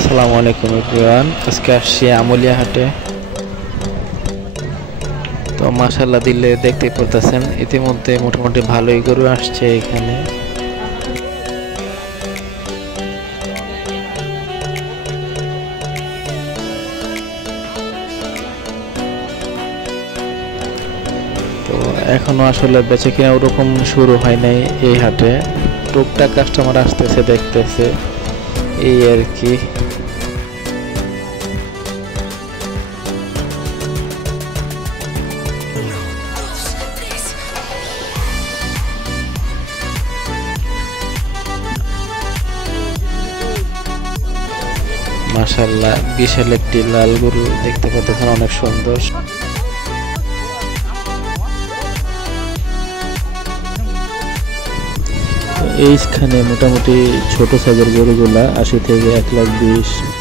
আসসালামু আলাইকুম এভরিওয়ান, আজকে আসছি আমলিয়া হাটে। তো মাশাআল্লাহ দিলে দেখতে পারতেছেন ইতিমধ্যে মোটামুটি ভালোই গরু আসছে এখানে। তো এখনো আসলে বেচে কিনা ওরকম শুরু হয় নাই এই হাটে, টুকটাক কাস্টমার আসতেছে দেখতেছে এই আর কি। মাশাআল্লাহ বিশাল একটি লাল গরু দেখতে পাচ্ছেন, অনেক সুন্দর। এইখানে মোটামুটি ছোট সাইজের গরুগুলা 80 থেকে 1,20,000